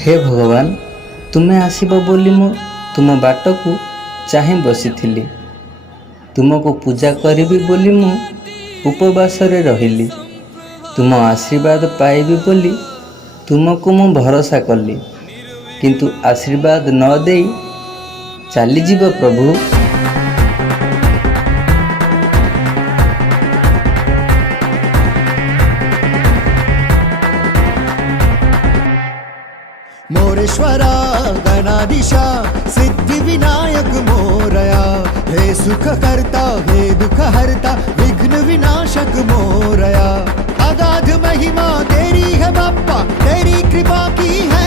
हे भगवान, तुमे आसीब बोली मु तुम बाट को चाहे बसी तुमको पूजा करी बोली मु उपवास रही तुम आशीर्वाद पाइबी बोली तुमको मु भरोसा कली किंतु आशीर्वाद न दे चली जीव प्रभु। मोरेश्वरा गणाधीशा सिद्धि विनायक मोरया, हे सुख करता हे दुख हरता विघ्न विनाशक मोरया। अगाध महिमा तेरी है बाप्पा, तेरी कृपा की है